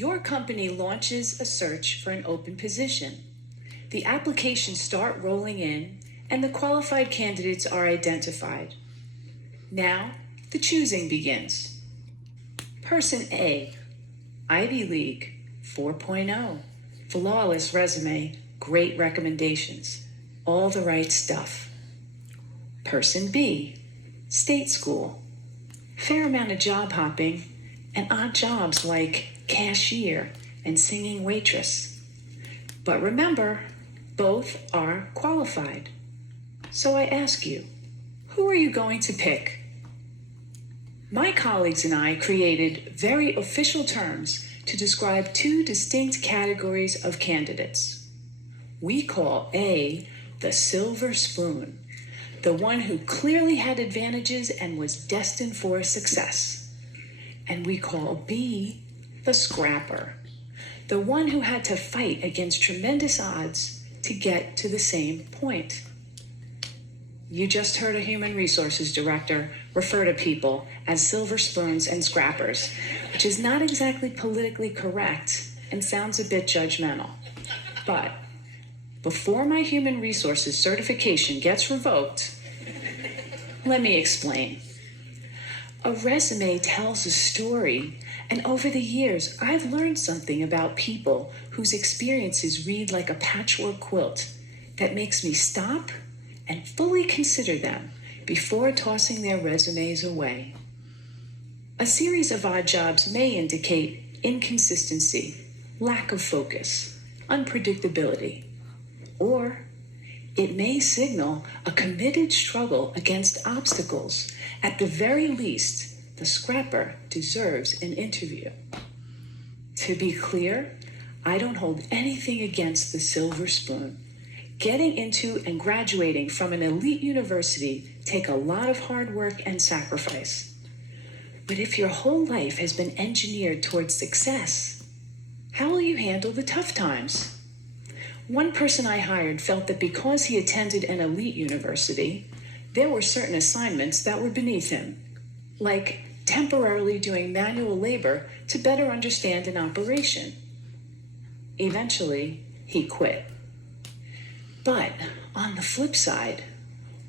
Your company launches a search for an open position. The applications start rolling in, and the qualified candidates are identified. Now, the choosing begins. Person A, Ivy League, 4.0, flawless resume, great recommendations, all the right stuff. Person B, state school, fair amount of job hopping, and odd jobs like cashier and singing waitress. But remember, both are qualified. So I ask you, who are you going to pick? My colleagues and I created very official terms to describe two distinct categories of candidates. We call A the silver spoon, the one who clearly had advantages and was destined for success. And we call B the scrapper, the one who had to fight against tremendous odds to get to the same point. You just heard a human resources director refer to people as silver spoons and scrappers, which is not exactly politically correct and sounds a bit judgmental. But before my human resources certification gets revoked, let me explain. A resume tells a story, and over the years, I've learned something about people whose experiences read like a patchwork quilt that makes me stop and fully consider them before tossing their resumes away. A series of odd jobs may indicate inconsistency, lack of focus, unpredictability, or it may signal a committed struggle against obstacles. At the very least, the scrapper deserves an interview. To be clear, I don't hold anything against the silver spoon. Getting into and graduating from an elite university take a lot of hard work and sacrifice. But if your whole life has been engineered towards success, how will you handle the tough times? One person I hired felt that because he attended an elite university, there were certain assignments that were beneath him, like temporarily doing manual labor to better understand an operation. Eventually, he quit. But on the flip side,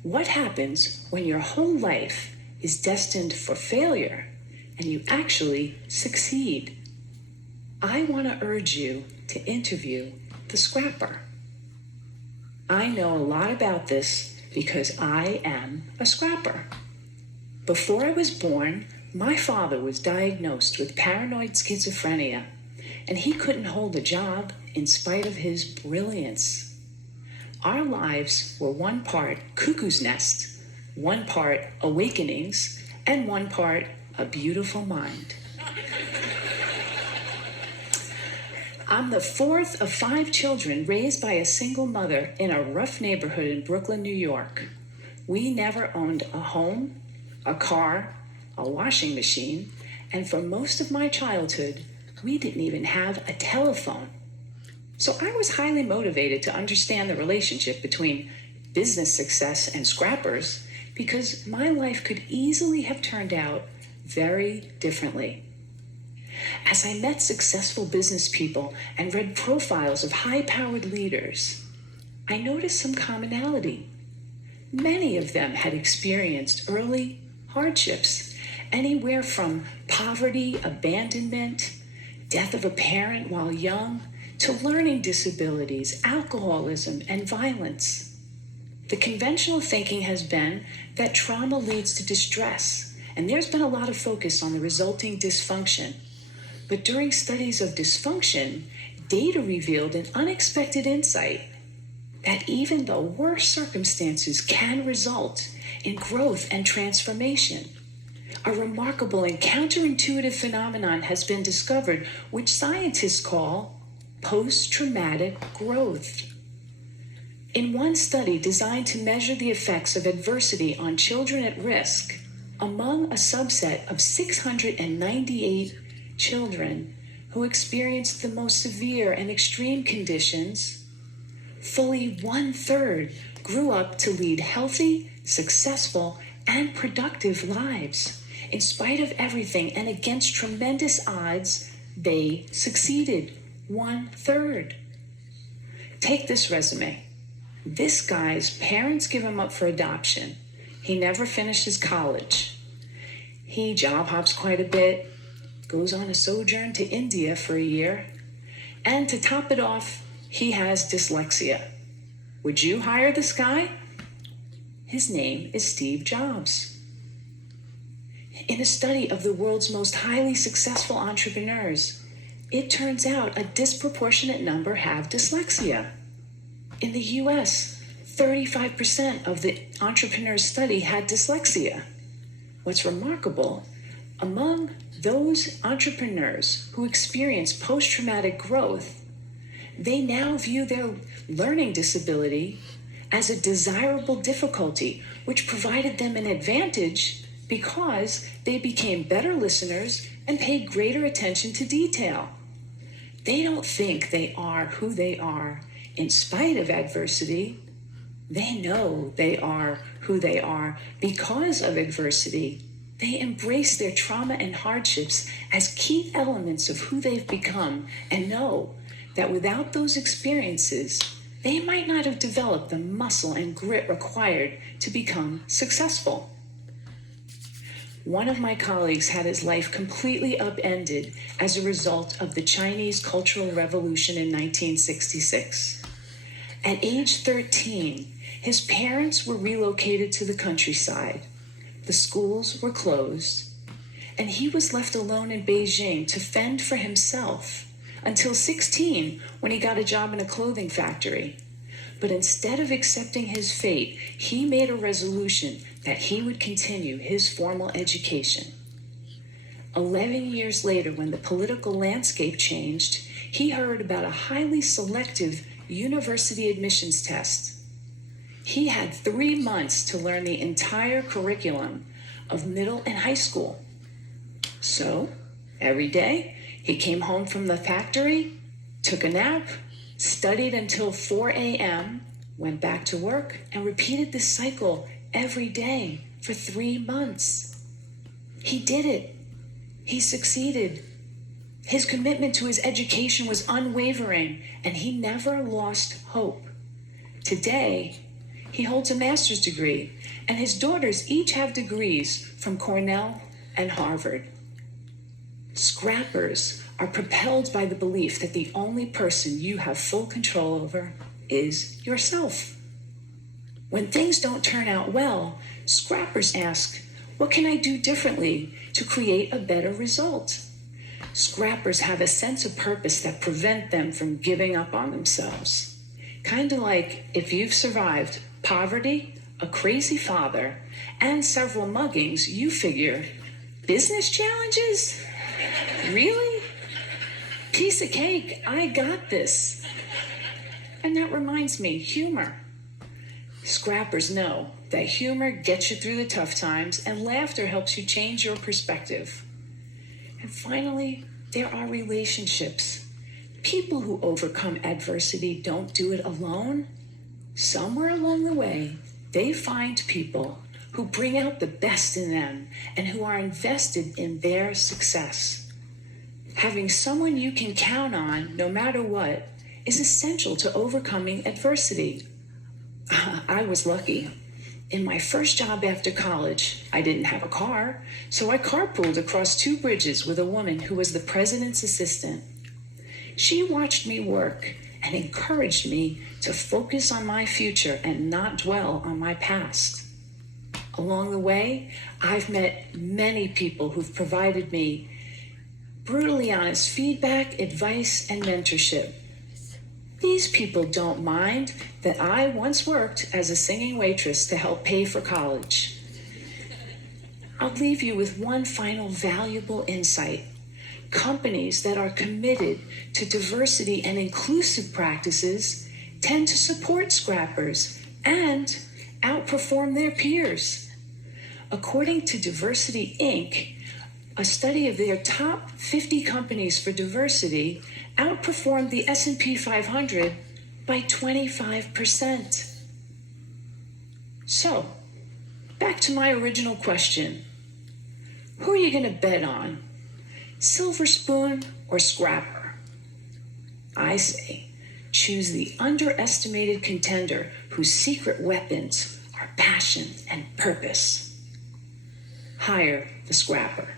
what happens when your whole life is destined for failure and you actually succeed? I want to urge you to interview the scrapper. I know a lot about this because I am a scrapper. Before I was born, my father was diagnosed with paranoid schizophrenia, and he couldn't hold a job in spite of his brilliance. Our lives were one part cuckoo's nest, one part awakenings, and one part a beautiful mind. I'm the fourth of 5 children raised by a single mother in a rough neighborhood in Brooklyn, New York. We never owned a home, a car, a washing machine, and for most of my childhood, we didn't even have a telephone. So I was highly motivated to understand the relationship between business success and scrappers because my life could easily have turned out very differently. As I met successful business people and read profiles of high-powered leaders, I noticed some commonality. Many of them had experienced early hardships, anywhere from poverty, abandonment, death of a parent while young, to learning disabilities, alcoholism, and violence. The conventional thinking has been that trauma leads to distress, and there's been a lot of focus on the resulting dysfunction. But during studies of dysfunction, data revealed an unexpected insight that even the worst circumstances can result in growth and transformation. A remarkable and counterintuitive phenomenon has been discovered, which scientists call post-traumatic growth. In one study designed to measure the effects of adversity on children at risk, among a subset of 698 children who experienced the most severe and extreme conditions, fully 1/3 grew up to lead healthy, successful, and productive lives. In spite of everything and against tremendous odds, They succeeded 1/3. Take this resume. This guy's parents give him up for adoption. He never finishes college. He job hops quite a bit, goes on a sojourn to India for a year, and to top it off, he has dyslexia. Would you hire this guy? His name is Steve Jobs. In a study of the world's most highly successful entrepreneurs, it turns out a disproportionate number have dyslexia. In the US, 35% of the entrepreneurs studied had dyslexia. What's remarkable, among those entrepreneurs who experience post-traumatic growth, they now view their learning disability as a desirable difficulty, which provided them an advantage because they became better listeners and paid greater attention to detail. They don't think they are who they are in spite of adversity. They know they are who they are because of adversity. They embrace their trauma and hardships as key elements of who they've become and know that without those experiences, they might not have developed the muscle and grit required to become successful. One of my colleagues had his life completely upended as a result of the Chinese Cultural Revolution in 1966. At age 13, his parents were relocated to the countryside. The schools were closed, and he was left alone in Beijing to fend for himself until 16, when he got a job in a clothing factory. But instead of accepting his fate, he made a resolution that he would continue his formal education. 11 years later, when the political landscape changed, he heard about a highly selective university admissions test. He had 3 months to learn the entire curriculum of middle and high school. So, every day, he came home from the factory, took a nap, studied until 4 a.m., went back to work, and repeated this cycle every day for 3 months. He did it. He succeeded. His commitment to his education was unwavering, and he never lost hope. Today, he holds a master's degree, and his daughters each have degrees from Cornell and Harvard. Scrappers are propelled by the belief that the only person you have full control over is yourself. When things don't turn out well, scrappers ask, what can I do differently to create a better result? Scrappers have a sense of purpose that prevent them from giving up on themselves. Kind of like if you've survived poverty, a crazy father, and several muggings, you figure, business challenges? Really? Piece of cake, I got this. And that reminds me, humor. Scrappers know that humor gets you through the tough times and laughter helps you change your perspective. And finally, there are relationships. People who overcome adversity don't do it alone. Somewhere along the way, they find people who bring out the best in them and who are invested in their success. Having someone you can count on, no matter what, is essential to overcoming adversity. I was lucky. In my first job after college, I didn't have a car, so I carpooled across 2 bridges with a woman who was the president's assistant. She watched me work and encouraged me to focus on my future and not dwell on my past. Along the way, I've met many people who've provided me brutally honest feedback, advice, and mentorship. These people don't mind that I once worked as a singing waitress to help pay for college. I'll leave you with one final valuable insight. Companies that are committed to diversity and inclusive practices tend to support scrappers and outperform their peers. According to Diversity Inc., a study of their top 50 companies for diversity outperformed the S&P 500 by 25%. So, back to my original question. Who are you going to bet on? Silver spoon or scrapper? I say, choose the underestimated contender whose secret weapons are passion and purpose. Hire the scrapper.